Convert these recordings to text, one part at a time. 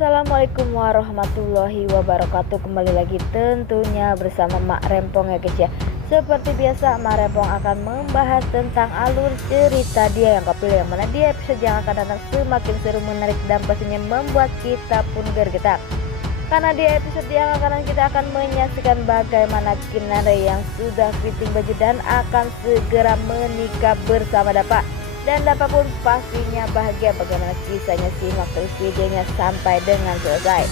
Assalamualaikum warahmatullahi wabarakatuh. Kembali lagi tentunya bersama Mak Rempong ya guys ya. Seperti biasa Mak Rempong akan membahas tentang alur cerita dia yang kepilih, yang mana di episode yang akan datang semakin seru, menarik, dan pastinya membuat kita pun gergetar. Karena di episode yang akan datang kita akan menyaksikan bagaimana Kinara yang sudah fitting baju dan akan segera menikah bersama Dapa. Dan Dapa pun pastinya bahagia. Bagaimana kisahnya, simak terus videonya sampai dengan selesai.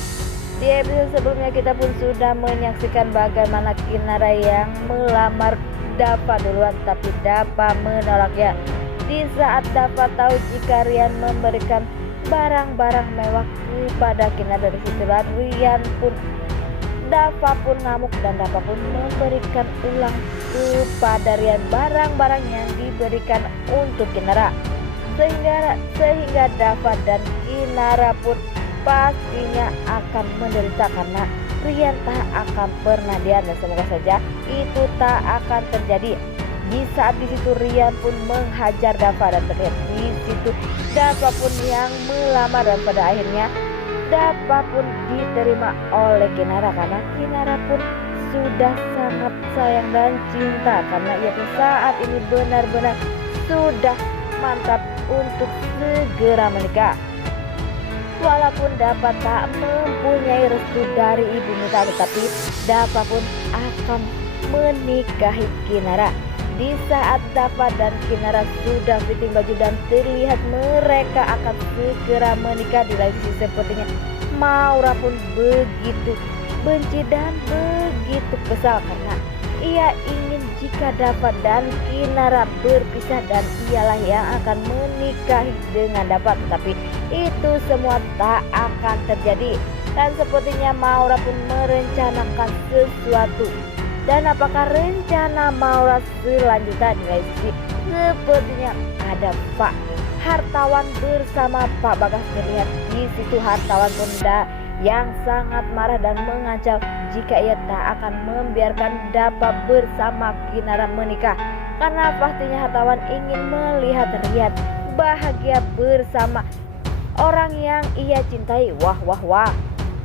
Di episode sebelumnya kita pun sudah menyaksikan bagaimana Kinara yang melamar Dapa duluan, tapi Dapa menolaknya. Di saat Dapa tahu jika Rian memberikan barang-barang mewah kepada Kinara, dari situlah Rian pun Dapa pun ngamuk dan Dapa pun memberikan ulang kepada Rian barang-barang yang diberikan untuk Kinara, sehingga Dapa dan Kinara pun pastinya akan menderita karena Rian tak akan pernah diam, dan semoga saja itu tak akan terjadi. Di saat disitu Rian pun menghajar Dapa dan terlihat di situ Dapa pun yang melamar, dan pada akhirnya Dapa pun diterima oleh Kinara karena Kinara pun sudah sangat sayang dan cinta, karena ia pun saat ini benar-benar sudah mantap untuk segera menikah. Walaupun Dapa tak mempunyai restu dari ibu Mita, tetapi Dapa pun akan menikahi Kinara. Di saat Dapa dan Kinara sudah fitting baju dan terlihat mereka akan segera menikah, di lain sisi sepertinya Maura pun begitu benci dan begitu kesal karena ia ingin jika Dapa dan Kinara berpisah dan ialah yang akan menikahi dengan Dapa, tetapi itu semua tak akan terjadi. Dan sepertinya Maura pun merencanakan sesuatu. Dan apakah rencana Maura selanjutnya? Di sepertinya ada Pak Hartawan bersama Pak Bagas. Terlihat di situ Hartawan pun yang sangat marah dan mengancam jika ia tak akan membiarkan Dapa bersama Kinara menikah, karena pastinya Hartawan ingin melihat Rian bahagia bersama orang yang ia cintai. Wah,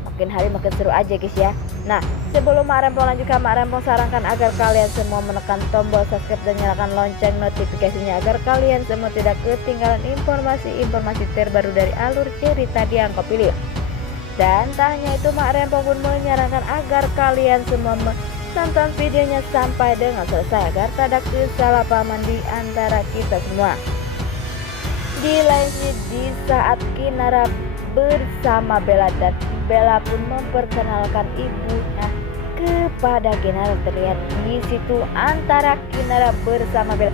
makin hari makin seru aja guys ya. Nah, sebelum Mak Rempong lanjutkan, Mak Rempong sarankan agar kalian semua menekan tombol subscribe dan nyalakan lonceng notifikasinya agar kalian semua tidak ketinggalan informasi-informasi terbaru dari alur cerita di yang kau pilih. Dan tak hanya itu, Mak Rempong pun menyarankan agar kalian semua menonton videonya sampai dengan selesai agar tak ada kesalahpahaman di antara kita semua. Di lain di saat Kinara bersama Bella, dan Bella pun memperkenalkan ibunya kepada Kinara, terlihat di situ antara Kinara bersama Bella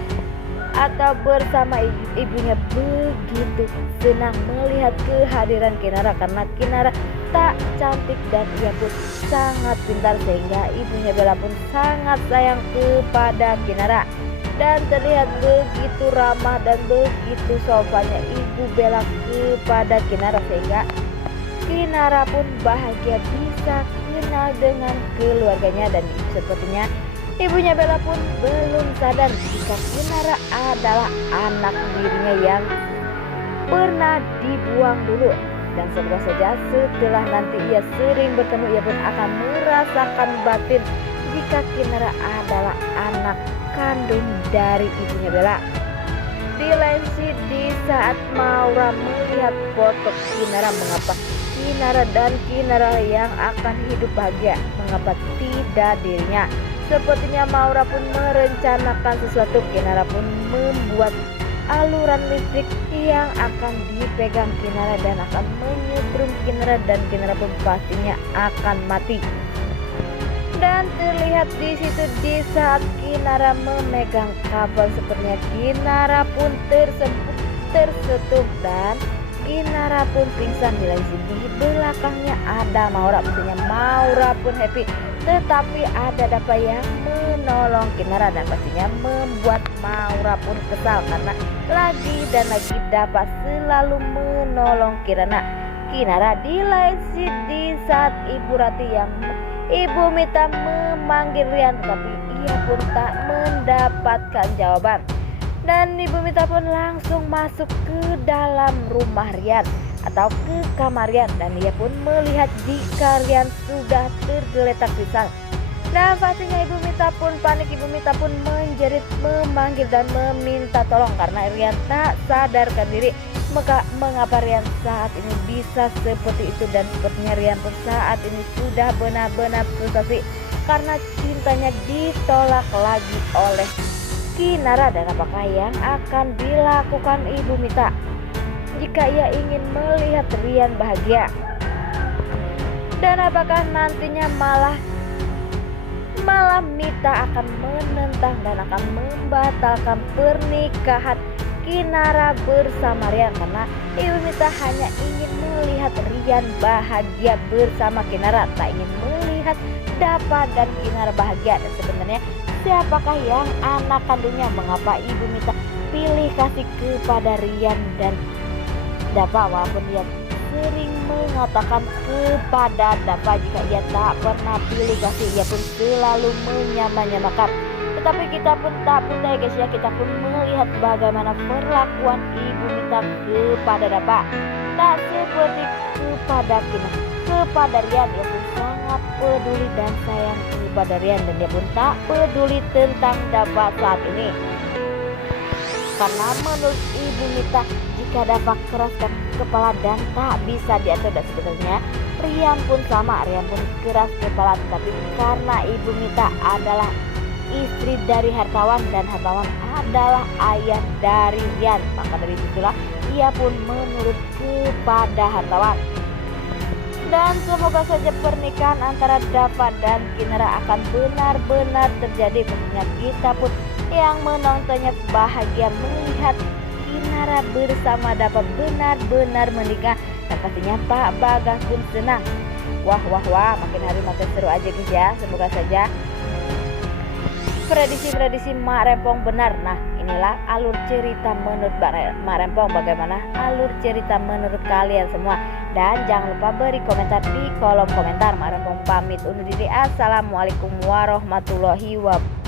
atau bersama ibunya begitu senang melihat kehadiran Kinara karena Kinara tak cantik dan ia pun sangat pintar, sehingga ibunya Bella pun sangat sayang kepada Kinara. Dan terlihat begitu ramah dan begitu sopannya ibu Bella kepada Kinara, sehingga Kinara pun bahagia bisa kenal dengan keluarganya. Dan sepertinya ibunya Bella pun belum sadar jika Kinara adalah anak dirinya yang pernah dibuang dulu. Dan semoga saja setelah nanti ia sering bertemu, ia pun akan merasakan batin jika Kinara adalah anak kandung dari ibunya Bella. Di lain sisi, di saat Maura melihat foto Kinara, mengapa Kinara dan Kinara yang akan hidup bahagia, mengapa tidak dirinya? Sepertinya Maura pun merencanakan sesuatu. Kinara pun membuat aluran listrik yang akan dipegang Kinara dan akan menyetrum Kinara, dan Kinara pun pastinya akan mati. Dan terlihat di situ di saat Kinara memegang kabel, sepertinya Kinara pun tersentuh dan Kinara pun pingsan. Di lain sisi di belakangnya ada Maura, pastinya Maura pun happy, tetapi ada Dapa yang menolong Kinara dan pastinya membuat Maura pun kesal karena lagi dan lagi Dapa selalu menolong Kinara. Di lain sisi di saat Ibu Rati yang Ibu Mita memanggil Rian, tapi ia pun tak mendapatkan jawaban. Dan Ibu Mita pun langsung masuk ke dalam rumah Rian, atau memantau ke kamar Rian dan dia pun melihat jika Rian sudah tergeletak di sana. Dan pastinya Ibu Mita pun panik, Ibu Mita pun menjerit, memanggil dan meminta tolong karena Rian tak sadarkan diri. Mengapa Rian saat ini bisa seperti itu, dan sepertinya Rian pun saat ini sudah benar-benar frustasi karena cintanya ditolak lagi oleh Kinara. Dan apakah yang akan dilakukan Ibu Mita jika ia ingin melihat Rian bahagia? Dan apakah nantinya malah Mita akan menentang dan akan membatalkan pernikahan Kinara bersama Rian, karena Ibu Mita hanya ingin melihat Rian bahagia bersama Kinara, tak ingin melihat Dava dan Kinara bahagia. Dan sebenarnya siapakah yang anak kandungnya? Mengapa Ibu Mita pilih kasih kepada Rian dan Dava, walaupun dia sering mengatakan kepada Dava jika ia tak pernah pilih kasih, ia pun selalu menyamar-nyamarkan. Tetapi kita pun tak percaya guys ya, kita pun melihat bagaimana perlakuan Ibu Mita kepada Dava. Tak seperti kepada Kinara, kepada Rian ia pun sangat peduli dan sayang kepada Rian, dan dia pun tak peduli tentang Dava saat ini. Karena menurut Ibu Mita, jika Dava keraskan kepala dan tak bisa diatur, dan sebenarnya Rian pun sama, Rian pun keras kepala, tetapi karena Ibu Mita adalah istri dari hartawan dan hartawan adalah ayah dari Rian, maka dari situlah ia pun menurut kepada hartawan. Dan semoga saja pernikahan antara Dava dan Kinara akan benar-benar terjadi. Pastinya kita pun yang menontonnya bahagia melihat Kinara bersama Dava benar-benar menikah, dan pastinya Pak Bagas pun senang. Wah, makin hari makin seru aja guys ya. Semoga saja prediksi Mak Rempong benar. Nah, inilah alur cerita menurut Mak Rempong. Bagaimana alur cerita menurut kalian semua? Dan jangan lupa beri komentar di kolom komentar. Mak Rempong pamit undur diri. Assalamualaikum warahmatullahi wabarakatuh.